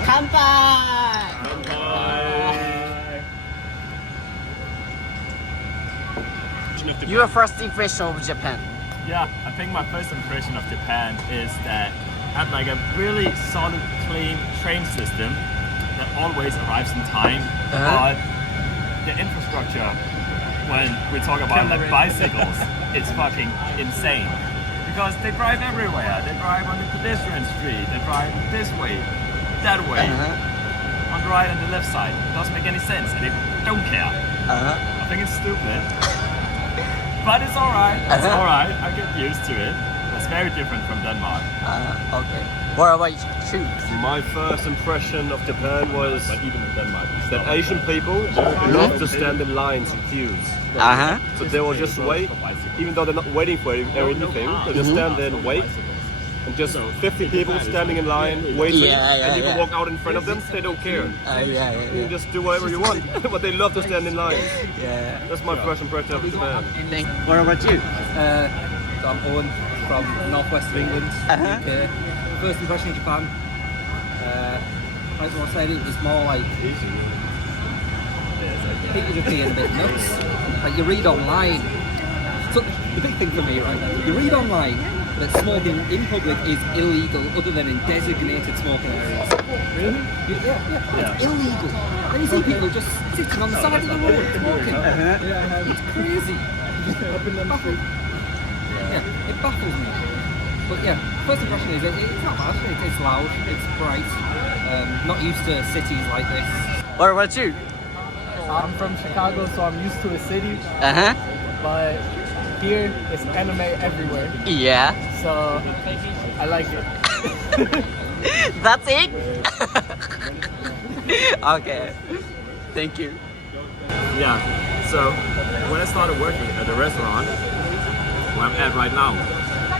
Kanpai! Your first impression of Japan? Yeah, I think my first impression of Japan is that it had like a really solid, clean train system that always arrives in time. But the infrastructure, when we talk about like bicycles, it's fucking insane. Because they drive everywhere. They drive on the pedestrian street. They drive this way, that way, on the right and the left side. It doesn't make any sense, and they don't care. I think it's stupid. But it's alright. It's alright. I get used to it. It's very different from Denmark. Okay. What about you? My first impression of Japan was that Asian people love to stand in lines and queues. So they will just wait, even though they're not waiting for anything. They'll just stand there and wait. And just 50 people standing in line, waiting, and you can walk out in front of them, they don't care. You can just do whatever you want, but they love to stand in line. That's my first impression of Japan. What about you? So I'm Owen from northwest of England, UK. First impression of Japan, as I said, it was more like people just being a bit nuts. Like you read online, so the big thing for me, right, you read online that smoking in public is illegal other than in designated smoking areas. Really? Yeah. It's illegal. Then you see people just sitting on the side of the road smoking. It's crazy. It baffles me. But yeah, first impression is it's not bad. It's loud, it's bright. Not used to cities like this. What about you? I'm from Chicago, so I'm used to a city. But here it's anime everywhere. Yeah. So I like it. That's it? Okay. Thank you. Yeah, so when I started working at the restaurant where I'm at right now,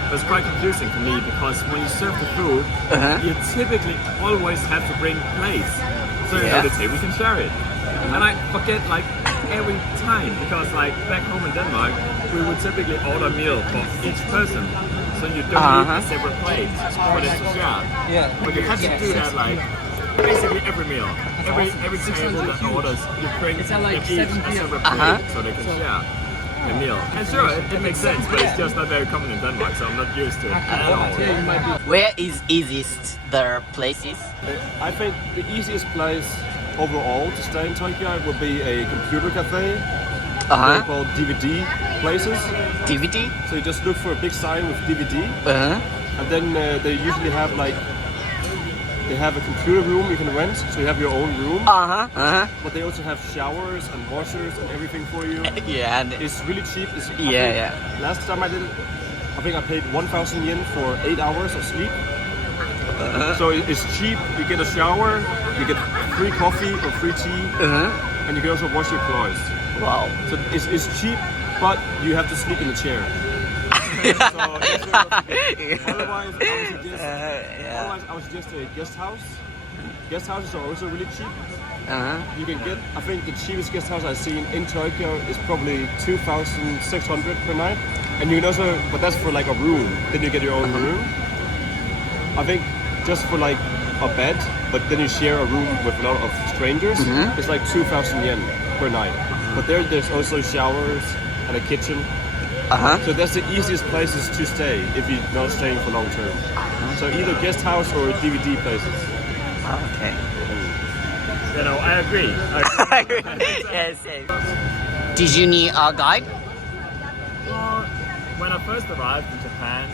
it was quite confusing for me because when you serve the food, you typically always have to bring plates so you know the table can share it. And I forget like every time because like back home in Denmark, we would typically order a meal for each person. So you don't need a separate plate for them to share. But you have to do that like basically every meal. Every table that orders, you bring them each a separate plate so they can share the meal. And sure, it makes sense, but it's just not very common in Denmark, so I'm not used to it at all. Where is easiest the places? I think the easiest place overall to stay in Tokyo would be a computer cafe. They're called DVD places. DVD? So you just look for a big sign with DVD, and then they usually have like they have a computer room you can rent, so you have your own room. But they also have showers and washers and everything for you. And it's really cheap. Last time I did it, I think I paid 1,000 yen for 8 hours of sleep. So it's cheap. You get a shower, you get free coffee or free tea, and you can also wash your clothes. Wow. So it's cheap, but you have to sleep in a chair. Otherwise, I would suggest a guest house. Guest houses are also really cheap. You can get, I think the cheapest guest house I've seen in Tokyo is probably 2,600 per night. And you can also, but that's for like a room. Then you get your own room. I think just for like a bed, but then you share a room with a lot of strangers, it's like 2,000 yen per night. But there's also showers and a kitchen. So that's the easiest places to stay if you're not staying for long term. So either guest house or DVD places. Okay. You know, I agree. Yes. Did you need a guide? Well, when I first arrived in Japan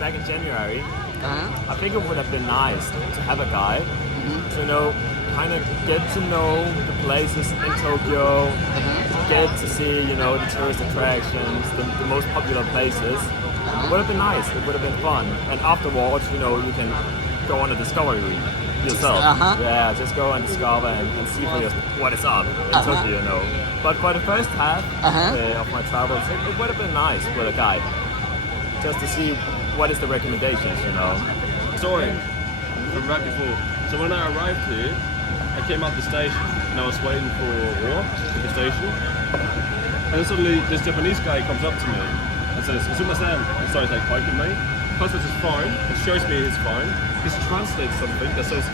back in January, I think it would have been nice to have a guide to, you know, kind of get to know the places in Tokyo, get to see, you know, the tourist attractions, the most popular places. It would have been nice, it would have been fun. And afterwards, you know, you can go on a discovery yourself. Yeah, just go and discover and see for yourself what is up in Tokyo, you know. But for the first half of my travels, it would have been nice with a guide. Just to see what is the recommendations, you know. Story from right before. So when I arrived here, I came out the station and I was waiting for a walk at the station. And then suddenly this Japanese guy comes up to me and says, "Sumimasen," and starts like poking me. Passport is fine, it shows me it's fine. This translates something that says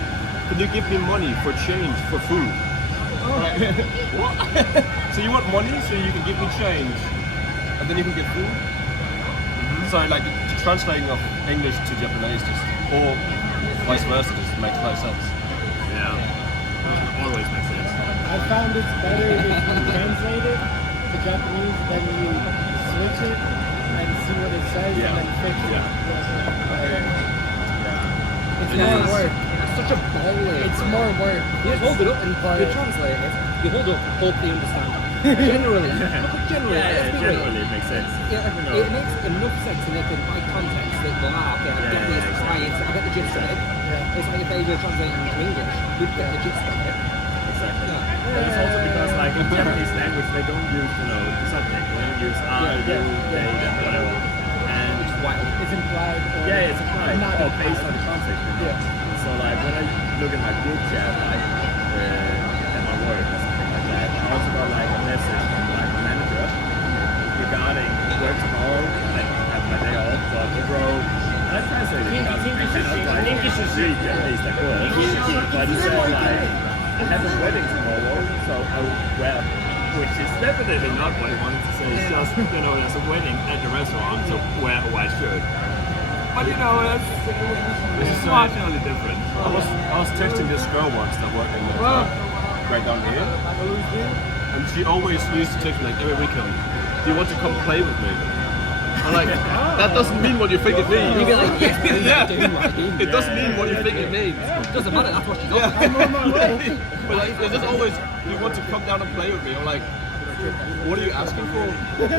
can you give me money for change for food? Like, what? So you want money so you can give me change, and then you can get food? So like the translating of English to Japanese just, or vice versa, just makes no sense. Yeah. Always makes sense. I found it's better if you translate it to Japanese, then you switch it and see what it says and then fix it. It's more work. It's such a ball ache. It's more work. You hold it up and you translate it. You hold it up, hope they understand. Generally. Generally. Yeah, generally it makes sense. Yeah, it makes enough sense in the right context that go, okay, I get this, I get the gist of it. It's like if they were translating into English, we'd get the gist of it. Exactly. But it's also because like in Japanese language they don't use, you know, the subject. They don't use I, you, they, and whatever. And It's implied. Or it's implied. Not Or based on the context. So like when I look at my group chat, like at my work or something like that, I also got like a message from like the manager regarding work tomorrow, like have my day off, blah blah blah. And I translated because I cannot like read Japanese that well. But he said like I have a wedding tomorrow, so I will wear, which is definitely not what he wanted to say. It's just, you know, there's a wedding at the restaurant, so wear a white shirt. But you know, it's marginally different. I was texting this girl once that worked in the right down here, and she always used to text me like every weekend, do you want to come play with me? I'm like, that doesn't mean what you think it means. You'd be like, Yeah, it doesn't mean what you think it means. Doesn't matter, that's what she's on. I'm on my way. But like, there's just always, you want to come down and play with me. I'm like, what are you asking for?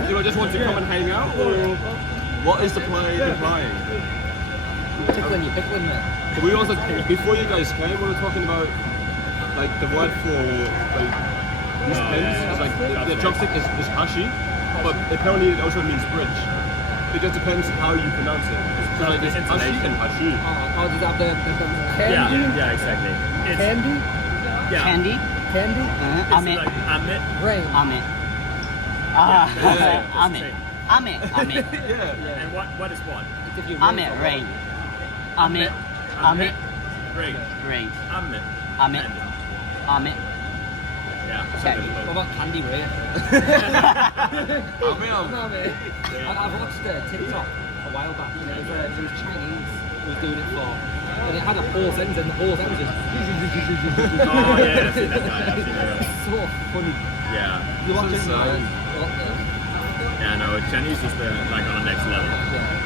Do I just want to come and hang out, or what is the play implying? Tickling you, pickling me. But we also, before you guys came, we were talking about like the word for like these pens. It's like the drumstick is hashi, but apparently it also means bridge. It just depends how you pronounce it. So like there's hashi and hashi. Oh, does that have Candy? Yeah, exactly. It's, Candy? yeah. Candy? Candy? It's Ame. like ame. Rain. Ame. Yeah. Ame. Ame. Ame. Yeah. And what is what? Ame. Rain. Ame. Ame. Rain. Rain. Ame. Ame. Ame. Yeah. Candy. What about Candy Rain? I've watched TikTok a while back, and it was Chinese who was doing it for, and it had a horse ends, and the horse ends was Oh yeah, I've seen that guy. I've seen that guy. so funny. Yeah. You watch it now. Yeah, no, Chinese is like on the next level.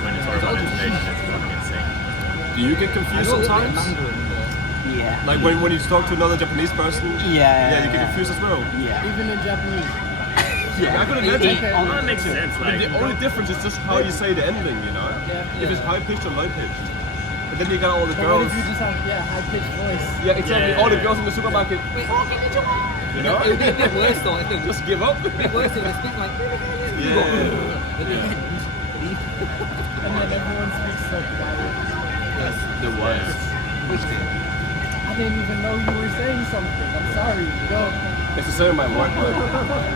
When you talk about intonation, it's fucking insane. Do you get confused sometimes? Yeah. Like when you talk to another Japanese person? Yeah. you get confused as well. Yeah. Even in Japanese. Yeah, I could imagine. Well, that makes sense. Like, The only difference is just how you say the ending, you know? If it's high pitched or low pitched. But then you got all the But what girls. if you just have, high-pitched voice? Yeah, exactly. Yeah. All the girls in the supermarket. You know? It would be a bit worse though if it was Just give up. a bit worse if they speak like Yeah. And then everyone speaks so quiet. That's the worst. I didn't even know you were saying something. I'm sorry. Go. It's the same in my work.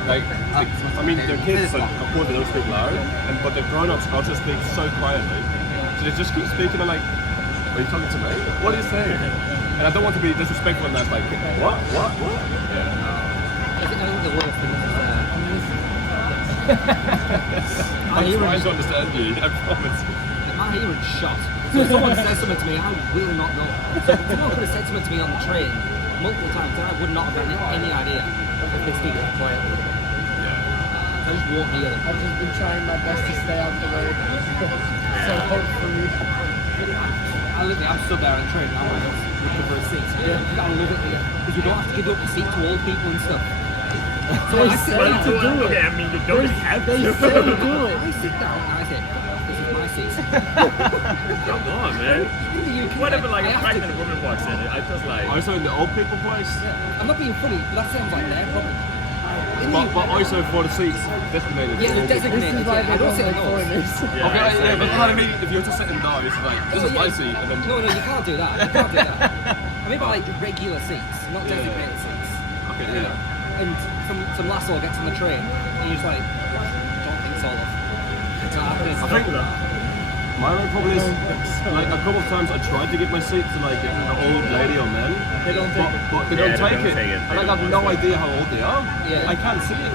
Like, I mean, the kids, like, of course, they don't speak loud, but the grown-ups also speak so quietly. So they just keep speaking, and like, are you talking to me? What are you saying? And I don't want to be disrespectful, and that's like, what? Yeah. I think the worst thing is I'm trying to understand you, I promise. my hearing's shot. So if someone says something to me, I will not know. So if someone could have said something to me on the train multiple times, then I would not have any idea if they speak that quietly. I just won't hear them. I've just been trying my best to stay out the road. So hopefully. I'm stood there on the train now, looking for a seat. Yeah. You gotta love it here. Because you don't have to give up your seat to old people and stuff. So They I sit say down. to do it. Okay, I mean, you don't have They to. say to do it. I sit down and I say, this is my seat. Come on, man. In the UK, Whatever, like I a have pregnant woman walks in, I just like. Also in the old people place, I'm not being funny, but that sounds like their problem. In the but also for the seats designated yeah, for they're old people. This designated. is why I they don't don't sit like in those. foreigners. Yeah, Okay, yeah, exactly. but you know what I mean? If you're just sitting down, it's like, this is my seat, and then... No, you can't do that. You can't do that. I mean by like regular seats, not designated seats. Okay, You know? And some lasso gets on the train, and you're just like, don't think so, love. I think My main problem is, like, a couple of times I tried to give my seat to, like, an old lady or man, They don't take it. but they don't take it. And I got no idea how old they are. Yeah. I can't see it.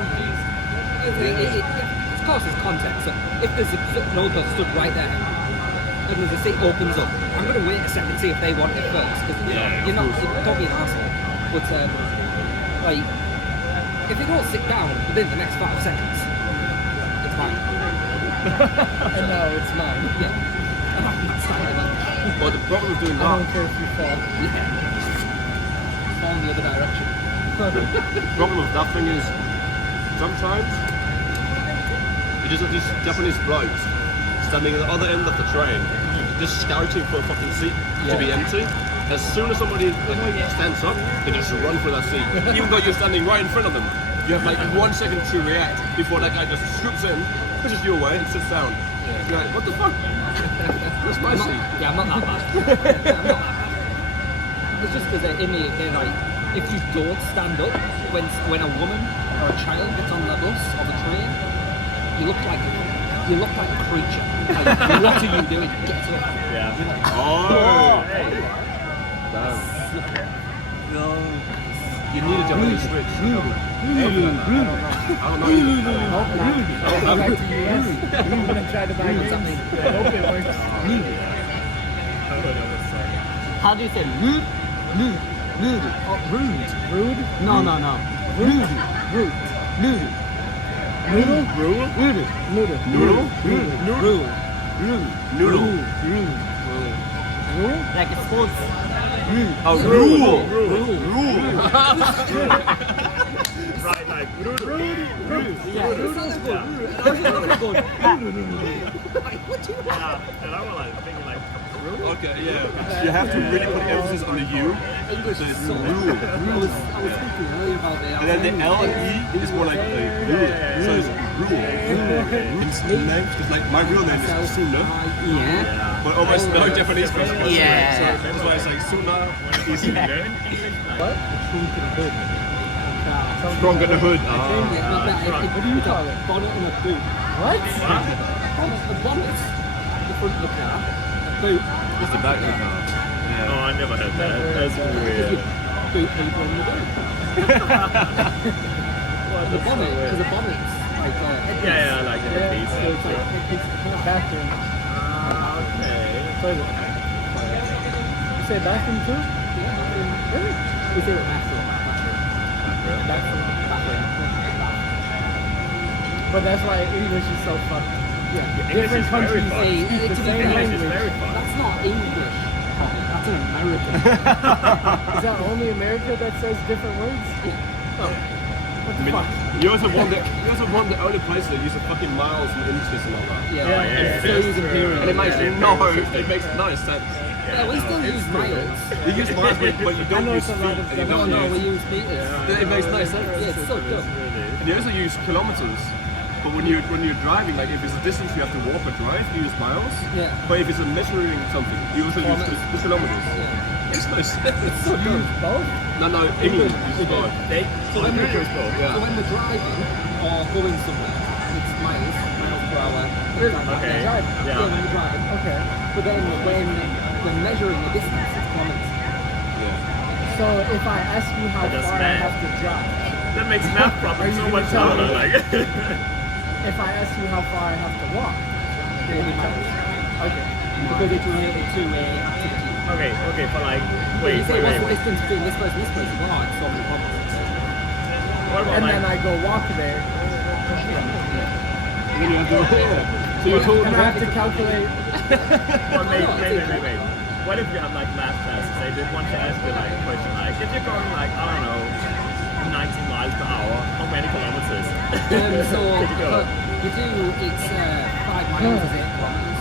Of course, it's context. So if there's an old person stood right there, and there's a seat opens up, I'm going to wait a second and see if they want it first. Because you're not, don't be an asshole. But, like, if they don't sit down within the next 5 seconds, it's fine. And now it's mine. Yeah. And I'm not standing up. But the problem with doing I that, don't care if you fall. Yeah. Fall in the other direction. the problem with that thing is, sometimes, you just have these Japanese blokes standing at the other end of the train, just scouting for a fucking seat to be empty. As soon as somebody stands up, they just run for that seat. Even though you're standing right in front of them. You have like 1 second to react before that guy just scoops in, pushes you away and sits down. You're like, what the fuck? That's my seat. Yeah, I'm not that bad. I'm not that bad. It's just because they're like, if you don't stand up when a woman or a child gets on the bus or the train, you look like a creature. Like, what are you doing? Get up. Yeah. Oh! No. You need a Japanese switch. I don't know. Go back to US. I'm gonna try to buy games. I hope it works. How do you say rude? Rude. Oh, rude. Rude? No. Rude. Rude. Rude. Noodle? Rule? Noodle. Noodle. Noodle? Rude. Rude. Noodle. Rule? Like a sports. Oh, rule. Right, like yeah, and I was like thinking like Okay, yeah. You have to really put emphasis on the U. English So is it's so rule. I was thinking earlier about the And then the L and E is more like a rule. So it's rule. It's name, because like my real name is Suna, Yeah. but always no Japanese person. Yeah. So that's why it's like Suna. easy to learn. What? Stronger the hood. What do you call it? Bonnet and a boot. What? A bonnet, the front of the car. A boot. It's the back of the car. Oh, I never heard that. That's weird. Boot people in the boot. The bonnet, because the bonnet's like Yeah, like in the Yeah, piece. so it's like it's bathroom. Okay. Toilet. You say bathroom too? Really? we say it bathroom. Bathroom. Bathroom. But that's why English is so fucked. Yeah. Different is very countries fucked. speak To the be same fair, English is language. very fun. That's not English. That's an American. Is that only America that says different words? I mean, you also want the only place that use the fucking miles and inches and all that. Yeah. Yeah, And yeah, days and periods. And it makes no sense. Yeah, we still use miles. You use miles, but you I don't know use it's a feet. lot of And you No, don't no, we use. use meters. It makes no sense. Yeah, it's so dumb. And you also use kilometers. But when you're driving, like if it's a distance you have to walk or drive, you use miles. Yeah. But if it's a measuring something, you also use the kilometers. Yeah. It's no sense. So you use both? No, England uses both. So when we're driving or going somewhere, it's miles per hour. Okay. Drive. Yeah, when we're driving. Okay. But then when measuring the distance, it's kilometers. Yeah. So if I ask you how That's far I bad. have to drive, That makes math Are problems you so gonna much tell harder. me? Like, if I ask you how far I have to walk, It'll be miles. okay. Because it's related to activity. okay, but like, You wait. say, what's the distance between this place and this place? Oh, it's so many kilometers. What about And like, then I go walk there, And then you have to. So you're told. and I have to calculate. well, wait. What if you have like math classes? They just want to ask you like a question like, if you're going like, I don't know, 90 miles per hour, how many kilometers? So Could you go? you do, it's 5 miles is 8 kilometers.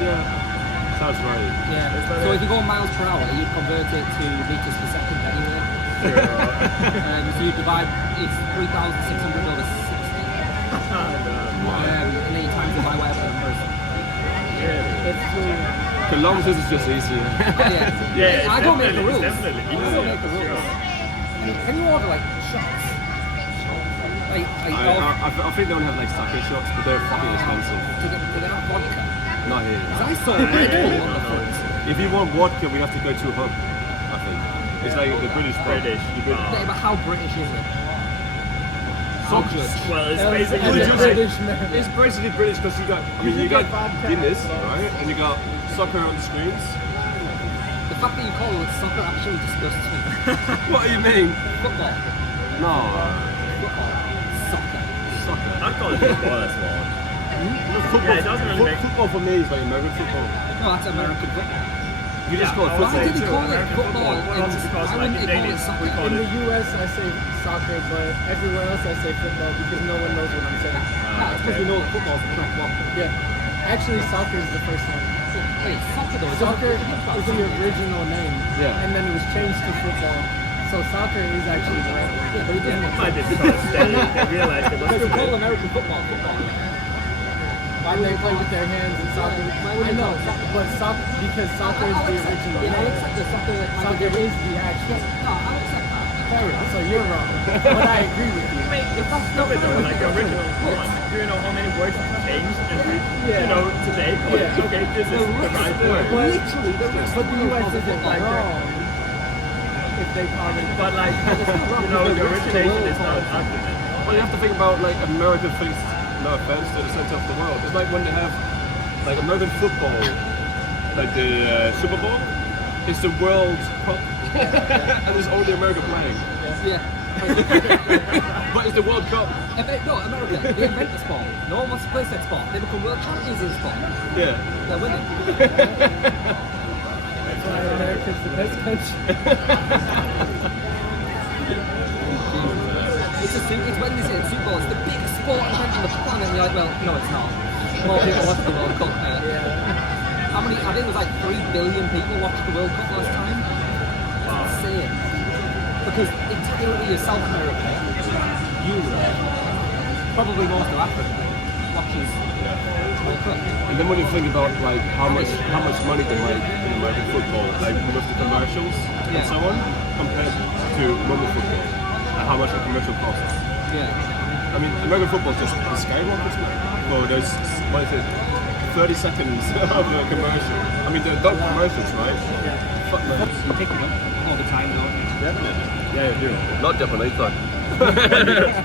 Yeah. Sounds right. Yeah. So if you go miles per hour, you convert it to meters per second anyway. So you divide, it's 3,600 over 60. And then you times it by whatever the number is. It's Kilometers is just easier. Yeah, I don't make the rules. definitely I don't make the rules. Can you order like shots? Like I think they only have like sake shots, but they're fucking expensive. do they have vodka? Not here. Because I saw Red Bull on the front. If you want vodka, we have to go to a pub, I think. It's like the British pub. British. Yeah, but how British is it? Well, it's basically It's British man. It's basically British because you got Guinness, right? And you got soccer on the screens. The fact that you call it soccer actually disgusts me. What do you mean? Football. No. Football. Soccer. Soccer. I call it football as well. Football, Yeah, it doesn't really make. football for me is like American football. No, that's American football. You just call it I would football. Why did he too. call it American football? football. Well, also because, Why like, wouldn't in they call it Danish, soccer? we call In it. the US, I say soccer, but everywhere else I say football because no one knows what I'm saying. That's because we know that football's the track one. Yeah. Actually, soccer is the first one. Wait, soccer though? Soccer is the original name. Yeah. And then it was changed to football. So soccer is actually the right one. But it doesn't make Might be sense. because they realized it was Because we call stupid. American football football. Why do they play with their hands and soccer? I know, but soccer because soccer is the original Yeah, I name. accept the soccer. Soccer is the actual. No, I accept that. Fair enough. So you're wrong. But I agree with you. Wait, it's not stupid though, like the original one. Do you know how many words have changed? And you know, today, okay, this is the right word. Literally, the But the US isn't Like wrong if they call it. But like, you know, the origination is not an argument. Well, you have to think about like American things. No offense to the center of the world. It's like when they have like American football, like the Super Bowl. It's the World Cup, and it's only America playing. Yeah. But it's the World Cup. No, America, they invent the sport. No one wants to play that sport. They become world champions in the sport. Yeah. They're winning. That's why America's the best country. It's when they say Super Bowl, it's the biggest sport event on the planet, and you're like, well, no, it's not. More people watch the World Cup. How many? I think it was like 3 billion people watched the World Cup last time. That's insane. Because entirely of South America, Europe, probably most of Africa watches World Cup. And then when you think about like how much money they make in American football, like with the commercials and so on, compared to normal football, and how much the commercial costs. Yeah. I mean, American football just skyrockets, man. Well, there's, what is it, 30 seconds of a commercial. I mean, they're dog commercials, right? Yeah. Fuck, man. You pick it up all the time, though. Yeah, you do. Not Japanese, though.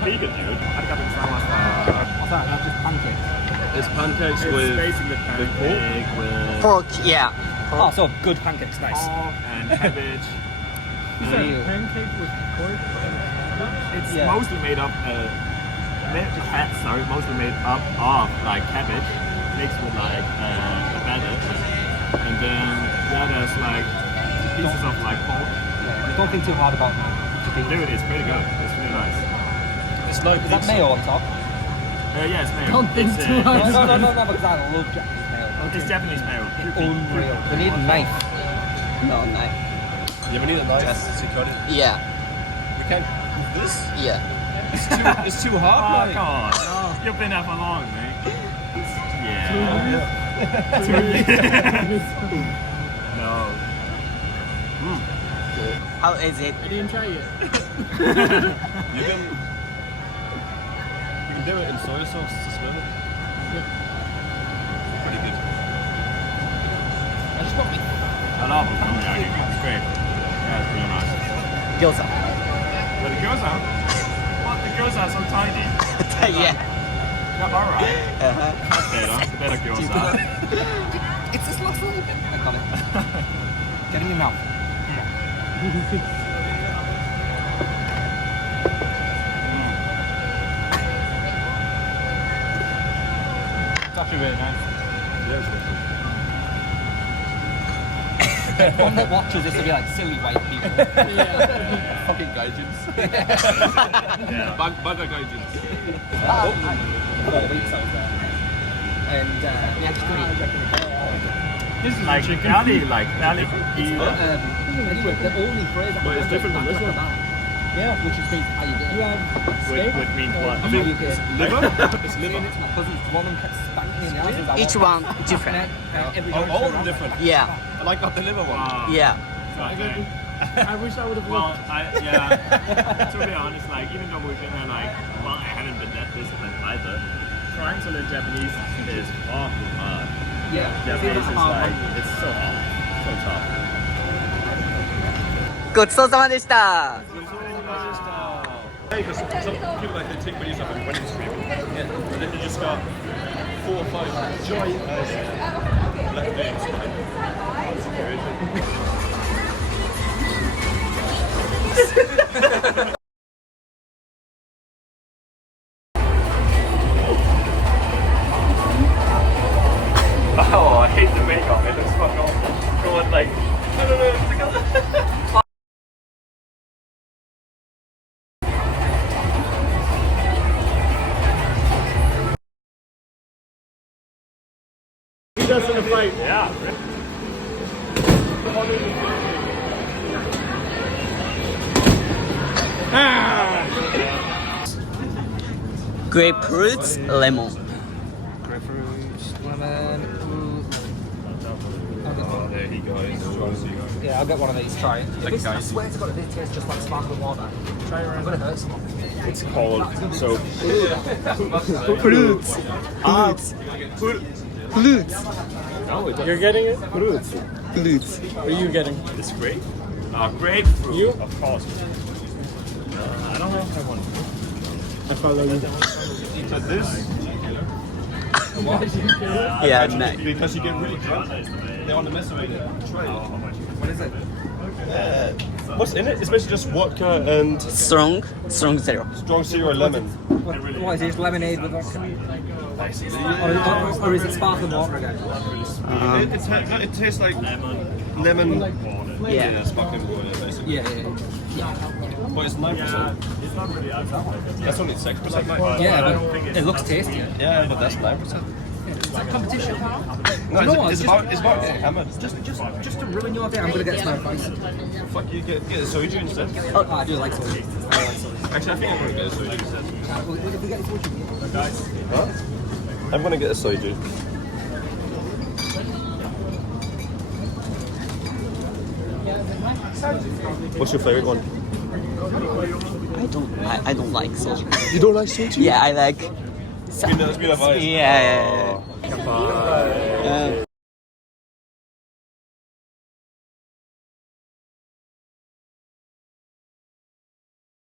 Speaking, dude. Just pancakes. It's pancakes It's with basically pancake with Pork, yeah. Oh, so good pancakes, nice. pork and cabbage. You said pancake with pork? It's Yeah. mostly made up, mostly made up of like cabbage mixed with like a batter, and then there's like pieces of like pork. Don't think too hard about that. Dude, it's pretty good. It's really nice. It's like Is that mayo on top? Yeah, it's mayo. Don't think It's, too hard. No, because I love Japanese mayo. It's Japanese mayo. Unreal. We need a knife. No, knife. Yeah, we need a knife to cut it. Yeah, We can with this. yeah. It's too Oh, hard, come on. You've been there for long, man. Yeah. 2 years. No. How is it? I didn't try yet. You can do it in soy sauce as well. Pretty good. I love okonomiyaki. It's great. Yeah, it's really nice. Gyoza. But the gyoza, well, the gyoza are so tiny. Yeah. Yeah, alright. Uh-huh. That's better gyoza. It's this last little bit. I got it. Get in your mouth. It's actually really nice. Yes. One that watches this will be like silly white people. Fucking gaijins. Yeah. Bugger gaijins. 4 weeks I was there. And the actually, This is like barely eat. anyway, the only phrase But it's different from this one. Yeah. which is based how you You do. have With steak? means what? I think Okay. it's liver. It's liver. My cousin's one of them kept spanking me in the ass as I Each walked one different. past. Every Oh, time I all turned around, different. Yeah, I like not the liver one. yeah. Okay. I wish I would have Well, looked. to be honest, like even though we've been there, like, well, I haven't been that disciplined either. Trying to learn Japanese is awfully hard. Japanese is like, it's so hot. So tough. ごちそうさまでした。 Because some people like they take videos of it when it's streaming. Yeah. And then you just got 4 or 5 giant black names. Oh, I hate the makeup. It looks fucking going like, I don't know, it's like He does in a fight. yeah. Grapefruits, lemon. Oh, there he goes. Yeah, I'll get one of these. Try it. I swear to God, it tastes just like sparkling water. Try it. I'm gonna hurt someone. It's called so. Fruits. Fruits. Oh, you're getting it? Fruits. Fruits. What are you getting? It's great. Grapefruit. You? Of course. I don't know if I want to. I follow you. So this, Yeah, nice. Because you get really drunk. They want to mess with it. Try it. What is it? What's in it? It's basically just vodka and Strong zero. strong zero lemon. What is it? Just lemonade with vodka? Or is it sparkling water again? It tastes like lemon. Yeah. Sparkling water. Basically. Yeah. But it's 9%. it's not really outside. That's only 6%. Yeah, but it looks tastier. Yeah, but that's 9%. Competition. No, You know what? it's about getting hammered. Just to ruin your day, I'm gonna get some advice. Fuck, you get a soju instead. Oh, I do like soju. I like soju. Actually, I think I'm gonna get a soju instead. If we get soju, Huh? I'm gonna get a soju. What's your favorite one? I don't like soju. You don't like soju? Yeah, I like. It's been a vibe. Yeah.